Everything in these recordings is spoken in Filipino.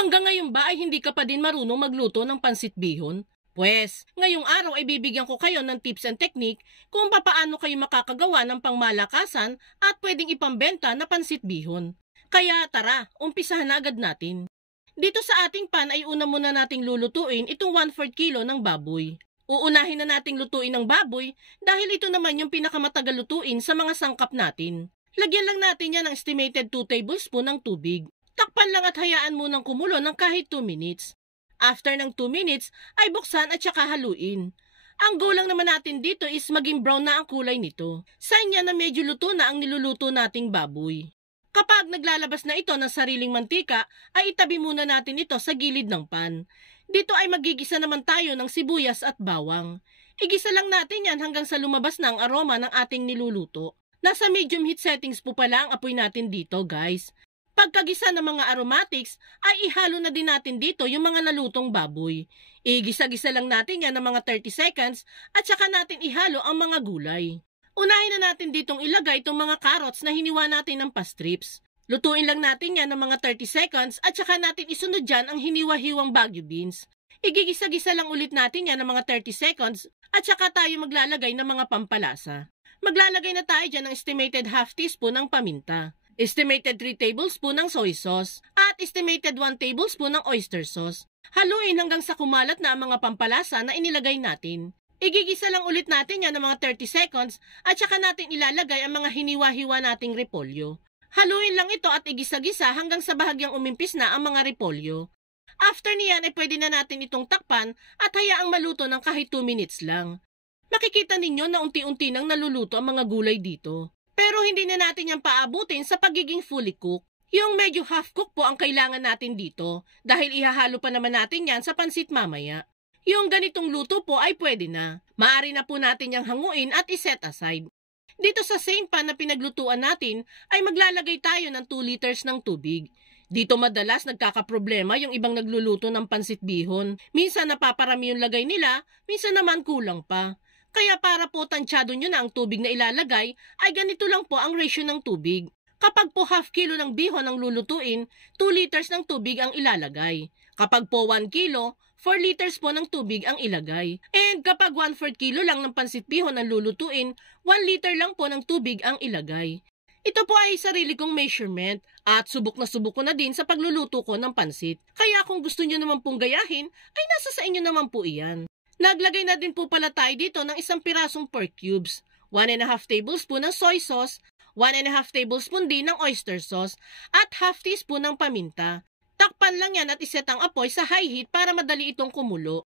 Hanggang ngayon ba ay hindi ka pa din marunong magluto ng pansit bihon? Pwes, ngayong araw ay bibigyan ko kayo ng tips and technique kung papaano kayo makakagawa ng pangmalakasan at pwedeng ipambenta na pansit bihon. Kaya tara, umpisahan na agad natin. Dito sa ating pan ay una muna nating lulutuin itong 1/4 kilo ng baboy. Uunahin na nating lutuin ng baboy dahil ito naman yung pinakamatagal lutuin sa mga sangkap natin. Lagyan lang natin yan ng estimated 2 tablespoon ng tubig. Takpan lang at hayaan munang kumulo ng kahit 2 minutes. After ng 2 minutes ay buksan at saka haluin. Ang goal lang naman natin dito is maging brown na ang kulay nito. Sign niya na medyo luto na ang niluluto nating baboy. Kapag naglalabas na ito ng sariling mantika, ay itabi muna natin ito sa gilid ng pan. Dito ay magigisa naman tayo ng sibuyas at bawang. Igisa lang natin yan hanggang sa lumabas na ang aroma ng ating niluluto. Nasa medium heat settings po pala ang apoy natin dito, guys. Pagkagisa ng mga aromatics, ay ihalo na din natin dito yung mga nalutong baboy. Igisa-gisa lang natin yan ng mga 30 seconds at saka natin ihalo ang mga gulay. Unahin na natin ditong ilagay itong mga carrots na hiniwa natin ng pastrips. Lutuin lang natin yan ng mga 30 seconds at saka natin isunod dyan ang hiniwa-hiwang Baguio beans. Igigisa-gisa lang ulit natin yan ng mga 30 seconds at saka tayo maglalagay ng mga pampalasa. Maglalagay na tayo dyan ng estimated half teaspoon ng paminta. Estimated 3 tablespoon ng soy sauce at estimated 1 tablespoon ng oyster sauce. Haluin hanggang sa kumalat na ang mga pampalasa na inilagay natin. Igigisa lang ulit natin yan ng mga 30 seconds at saka natin ilalagay ang mga hiniwa-hiwa nating repolyo. Haluin lang ito at igisa-gisa hanggang sa bahagyang umimpis na ang mga repolyo. After niyan ay pwede na natin itong takpan at hayaang maluto ng kahit 2 minutes lang. Makikita ninyo na unti-unti nang naluluto ang mga gulay dito. Pero hindi na natin yan paabutin sa pagiging fully cooked. Yung medyo half cooked po ang kailangan natin dito dahil ihahalo pa naman natin yan sa pansit mamaya. Yung ganitong luto po ay pwede na. Maaari na po natin yang hanguin at iset aside. Dito sa same pan na pinaglutuan natin ay maglalagay tayo ng 2 liters ng tubig. Dito madalas nagkakaproblema yung ibang nagluluto ng pansit bihon. Minsan napaparami yung lagay nila, minsan naman kulang pa. Kaya para po tansyado nyo na ang tubig na ilalagay, ay ganito lang po ang ratio ng tubig. Kapag po half kilo ng bihon ang lulutuin, 2 liters ng tubig ang ilalagay. Kapag po 1 kilo, 4 liters po ng tubig ang ilagay. And kapag 1/4 kilo lang ng pansit bihon ang lulutuin, 1 liter lang po ng tubig ang ilagay. Ito po ay sarili kong measurement at subok ko na din sa pagluluto ko ng pansit. Kaya kung gusto nyo naman pong gayahin, ay nasa sa inyo naman po iyan. Naglagay na din po pala tayo dito ng isang pirasong pork cubes, 1.5 tablespoon ng soy sauce, 1.5 tablespoon din ng oyster sauce, at half teaspoon ng paminta. Takpan lang yan at iset ang apoy sa high heat para madali itong kumulo.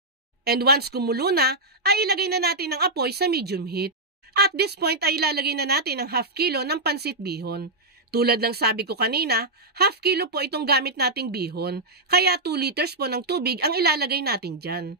And once kumulo na, ay ilagay na natin ang apoy sa medium heat. At this point ay ilalagay na natin ang half kilo ng pansit bihon. Tulad ng sabi ko kanina, half kilo po itong gamit nating bihon, kaya 2 liters po ng tubig ang ilalagay natin dyan.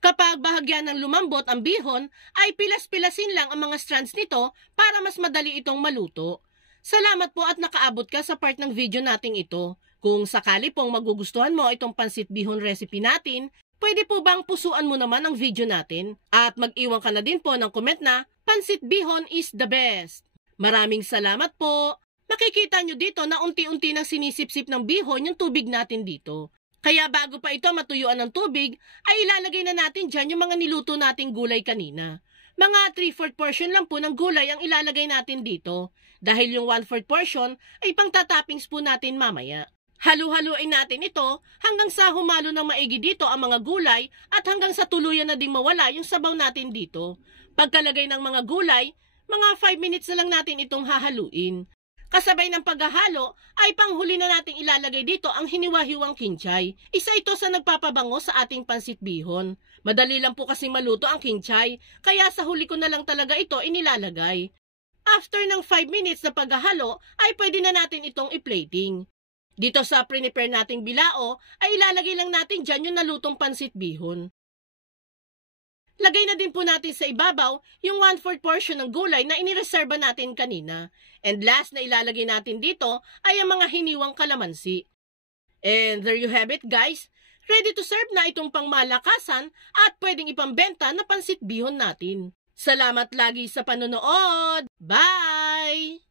Kapag bahagyan ng lumambot ang bihon, ay pilas-pilasin lang ang mga strands nito para mas madali itong maluto. Salamat po at nakaabot ka sa part ng video nating ito. Kung sakali pong magugustuhan mo itong pansit bihon recipe natin, pwede po bang pusuan mo naman ang video natin? At mag-iwan ka na din po ng comment na, pansit bihon is the best. Maraming salamat po. Makikita nyo dito na unti-unti nang sinisip-sip ng bihon yung tubig natin dito. Kaya bago pa ito matuyuan ng tubig, ay ilalagay na natin dyan yung mga niluto nating gulay kanina. Mga 3/4 portion lang po ng gulay ang ilalagay natin dito. Dahil yung 1/4 portion ay pang-toppings po natin mamaya. Halu-haluin natin ito hanggang sa humalo ng maigi dito ang mga gulay at hanggang sa tuluyan na ding mawala yung sabaw natin dito. Pagkalagay ng mga gulay, mga 5 minutes na lang natin itong hahaluin. Kasabay ng paghahalo ay panghuli na nating ilalagay dito ang hiniwa-hiwang kinchay. Isa ito sa nagpapabango sa ating pansit bihon. Madali lang po kasi maluto ang kinchay, kaya sa huli ko na lang talaga ito inilalagay. After ng 5 minutes na paghahalo ay pwede na natin itong i-plating. Dito sa prepare nating bilao ay ilalagay lang natin dyan yung nalutong pansit bihon. Lagay na din po natin sa ibabaw yung 1/4 portion ng gulay na inireserba natin kanina. And last na ilalagay natin dito ay ang mga hiniwang kalamansi. And there you have it, guys. Ready to serve na itong pangmalakasan at pwedeng ipambenta na pansit bihon natin. Salamat lagi sa panonood. Bye!